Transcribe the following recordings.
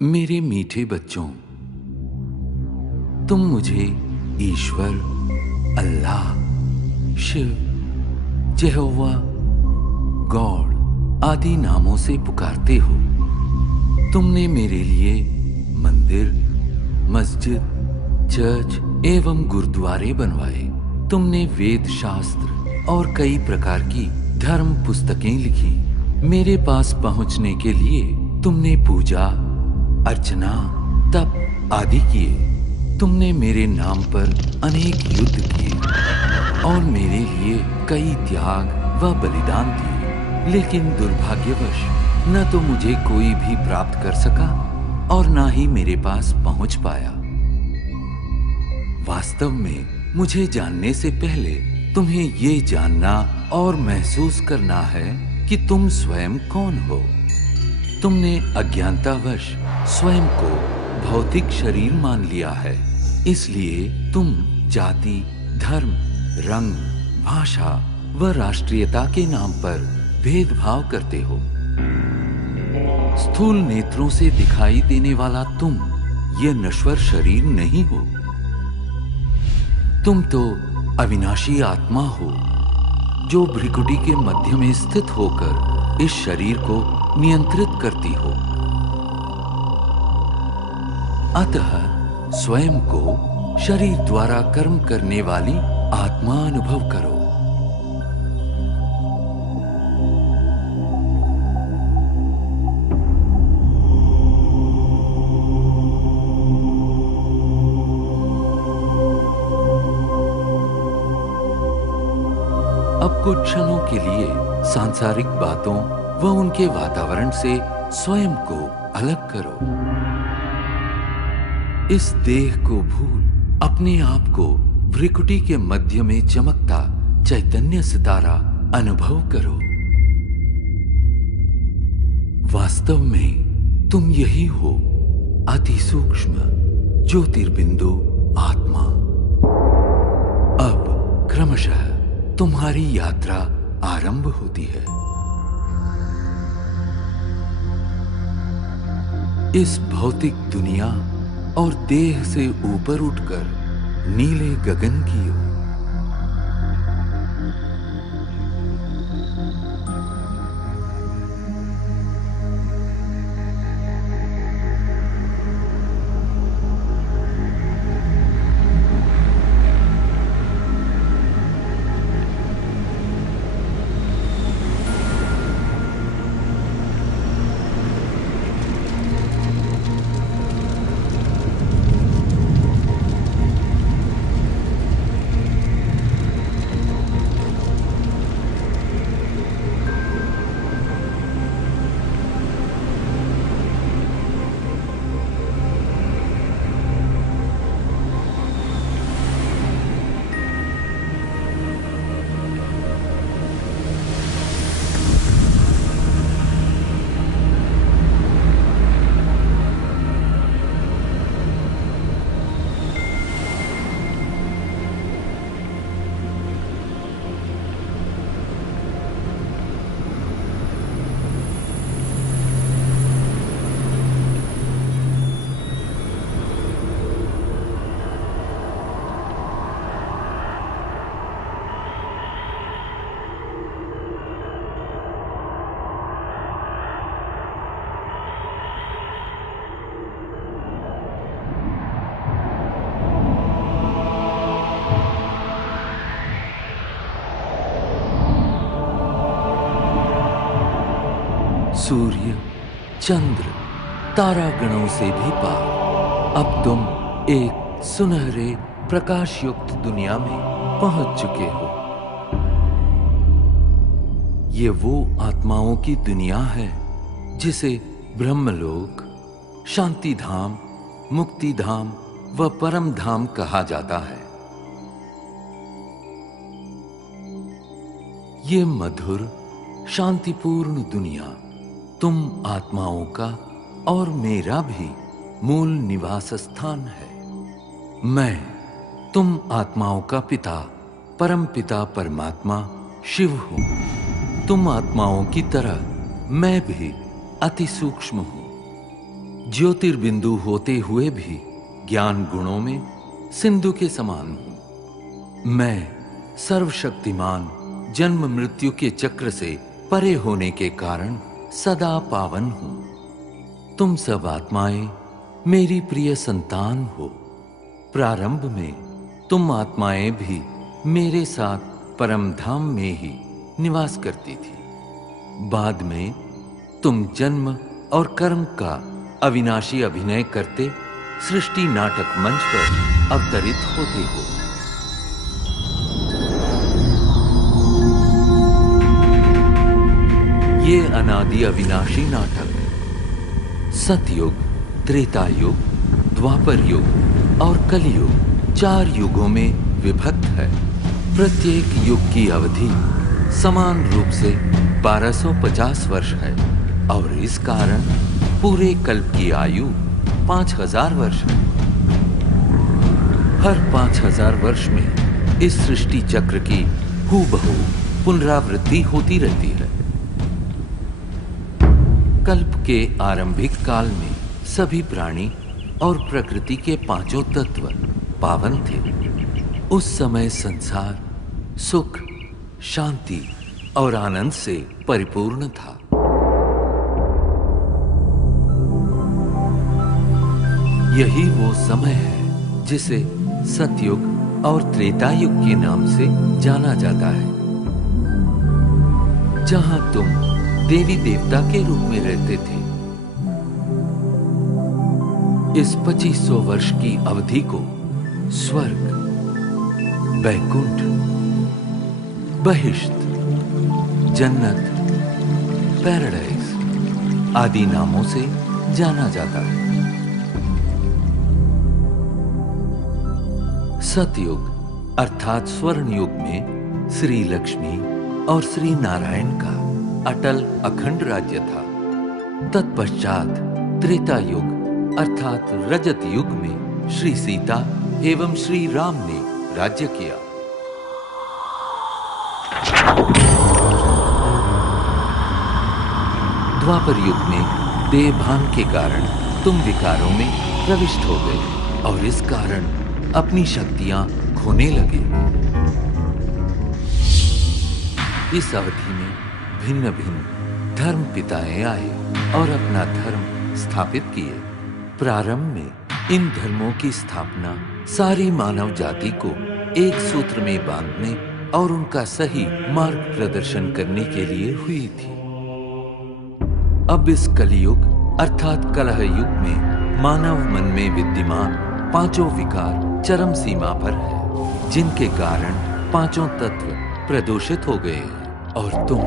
मेरे मीठे बच्चों, तुम मुझे ईश्वर, अल्लाह, शिव, यहोवा, गॉड आदि नामों से पुकारते हो। तुमने मेरे लिए मंदिर, मस्जिद, चर्च एवं गुरुद्वारे बनवाए। तुमने वेद शास्त्र और कई प्रकार की धर्म पुस्तकें लिखी। मेरे पास पहुंचने के लिए तुमने पूजा, अर्चना, तप आदि किए। तुमने मेरे नाम पर अनेक युद्ध किए और मेरे लिए कई त्याग व बलिदान दिए। लेकिन दुर्भाग्यवश न तो मुझे कोई भी प्राप्त कर सका और न ही मेरे पास पहुंच पाया। वास्तव में मुझे जानने से पहले तुम्हें ये जानना और महसूस करना है कि तुम स्वयं कौन हो। तुमने अज्ञानतावश स्वयं को भौतिक शरीर मान लिया है। इसलिए तुम जाति, धर्म, रंग, भाषा व राष्ट्रीयता के नाम पर भेदभाव करते हो। स्थूल नेत्रों से दिखाई देने वाला तुम ये नश्वर शरीर नहीं हो। तुम तो अविनाशी आत्मा हो जो भ्रिकुटी के मध्य में स्थित होकर इस शरीर को नियंत्रित करती हो। अतः स्वयं को शरीर द्वारा कर्म करने वाली आत्मा अनुभव करो। अब कुछ क्षणों के लिए सांसारिक बातों व उनके वातावरण से स्वयं को अलग करो। इस देह को भूल अपने आप को भ्रिकुटी के मध्य में चमकता चैतन्य सितारा अनुभव करो। वास्तव में तुम यही हो, अति सूक्ष्म ज्योतिर्बिंदु आत्मा। अब क्रमशः तुम्हारी यात्रा आरंभ होती है। इस भौतिक दुनिया और देह से ऊपर उठकर नीले गगन की ओर। सूर्य, चंद्र, तारागणों से भी पार अब तुम एक सुनहरे प्रकाश युक्त दुनिया में पहुंच चुके हो। ये वो आत्माओं की दुनिया है जिसे ब्रह्मलोक, शांति धाम, मुक्ति धाम व परम धाम कहा जाता है। ये मधुर, शांतिपूर्ण दुनिया तुम आत्माओं का और मेरा भी मूल निवास स्थान है। मैं तुम आत्माओं का पिता, परम पिता परमात्मा शिव हूं। तुम आत्माओं की तरह मैं भी अति सूक्ष्म हूं। ज्योतिर्बिंदु होते हुए भी ज्ञान गुणों में सिंधु के समान हूं। मैं सर्वशक्तिमान जन्म मृत्यु के चक्र से परे होने के कारण सदा पावन हूं। तुम सब आत्माएं मेरी प्रिय संतान हो। प्रारंभ में तुम आत्माएं भी मेरे साथ परम धाम में ही निवास करती थी। बाद में तुम जन्म और कर्म का अविनाशी अभिनय करते सृष्टि नाटक मंच पर अवतरित होते हो। ये अनादि अविनाशी नाटक सतयुग, त्रेता युग, द्वापर युग और कलियुग 4 युगों में विभक्त है। प्रत्येक युग की अवधि समान रूप से 1250 वर्ष है और इस कारण पूरे कल्प की आयु 5000 वर्ष है। हर 5000 वर्ष में इस सृष्टि चक्र की हूबहू पुनरावृत्ति होती रहती है। कल्प के आरंभिक काल में सभी प्राणी और प्रकृति के 5 तत्व पावन थे। उस समय संसार सुख, शांति और आनंद से परिपूर्ण था। यही वो समय है जिसे सतयुग और त्रेता युग के नाम से जाना जाता है, जहां तुम देवी देवता के रूप में रहते थे। इस 2500 वर्ष की अवधि को स्वर्ग, बैकुंठ, बहिष्ट, जन्नत, पैराडाइज आदि नामों से जाना जाता है। सतयुग अर्थात स्वर्ण युग में श्री लक्ष्मी और श्री नारायण का अटल अखंड राज्य था। तत्पश्चात त्रेता युग अर्थात रजत युग में श्री सीता एवं श्री राम ने राज्य किया। द्वापर युग में देहभान के कारण तुम विकारों में प्रविष्ट हो गए और इस कारण अपनी शक्तियां खोने लगे। इस अवधि में भिन्न भिन्न धर्म पिताएं आए और अपना धर्म स्थापित किए। प्रारंभ में इन धर्मों की स्थापना सारी मानव जाति को एक सूत्र में बांधने और उनका सही मार्ग प्रदर्शन करने के लिए हुई थी। अब इस कलियुग अर्थात कलह युग में मानव मन में विद्यमान 5 विकार चरम सीमा पर है, जिनके कारण 5 तत्व प्रदूषित हो गए हैं और तुम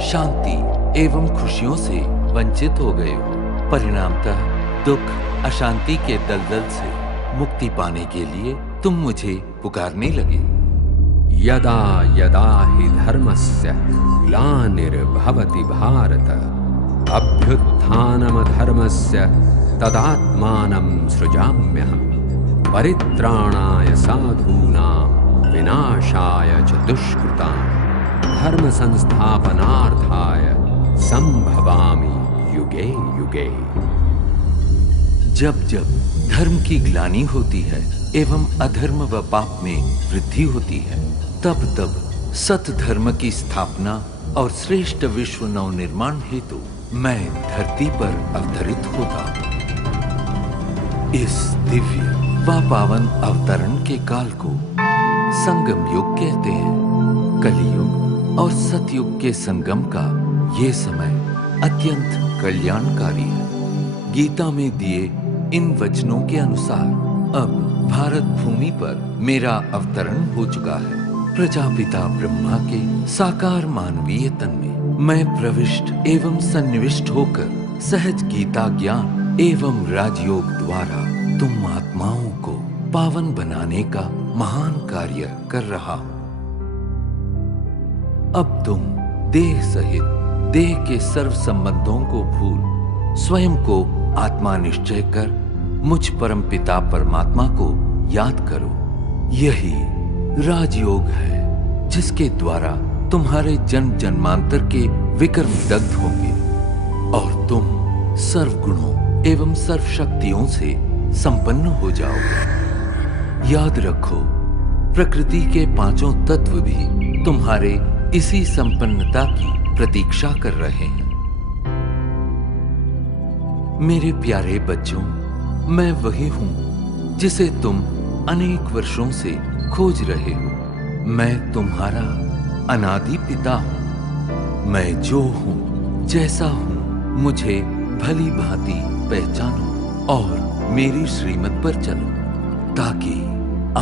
शांति एवं खुशियों से वंचित हो गए हो। परिणामतः दुख, अशांति के दलदल से मुक्ति पाने के लिए तुम मुझे पुकारने लगे। यदा यदा हि धर्मस्य ग्लानिर्भवति भारत अभ्युत्थानमधर्मस्य तदात्मानं सृजाम्यहम् परित्राणाय साधूनां विनाशाय च दुष्कृतां धर्म संस्थापनार्थाय संभवामि युगे युगे। जब जब धर्म की ग्लानि होती है एवं अधर्म व पाप में वृद्धि होती है, तब तब सत धर्म की स्थापना और श्रेष्ठ विश्व नवनिर्माण हेतु मैं धरती पर अवतरित होता। इस दिव्य व पावन अवतरण के काल को संगम युग कहते हैं। कलियुग और सतयुग के संगम का ये समय अत्यंत कल्याणकारी है। गीता में दिए इन वचनों के अनुसार अब भारत भूमि पर मेरा अवतरण हो चुका है। प्रजापिता ब्रह्मा के साकार मानवीय तन में मैं प्रविष्ट एवं सन्निविष्ट होकर सहज गीता ज्ञान एवं राजयोग द्वारा तुम आत्माओं को पावन बनाने का महान कार्य कर रहा हूं। अब तुम देह सहित देह के सर्व संबंधों को भूल स्वयं को आत्मा निश्चय कर मुझ परम पिता परमात्मा को याद करो। यही राजयोग है जिसके द्वारा तुम्हारे जन्म जन्मांतर के विकर्म दग्ध होंगे और तुम सर्वगुणों एवं सर्वशक्तियों से संपन्न हो जाओगे। याद रखो, प्रकृति के पांचों तत्व भी तुम्हारे इसी संपन्नता की प्रतीक्षा कर रहे हैं। मेरे प्यारे बच्चों, मैं वही हूं जिसे तुम अनेक वर्षों से खोज रहे हो। मैं तुम्हारा अनादि पिता हूं। मैं जो हूं, जैसा हूं, मुझे भली भांति पहचानो और मेरी श्रीमत पर चलो, ताकि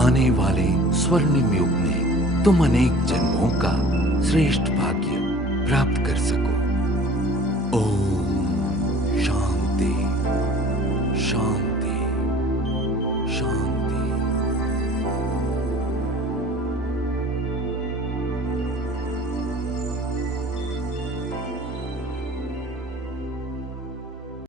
आने वाले स्वर्णिम युग में तुम अनेक जन्मों का श्रेष्ठ भाग्य प्राप्त कर सको। ओम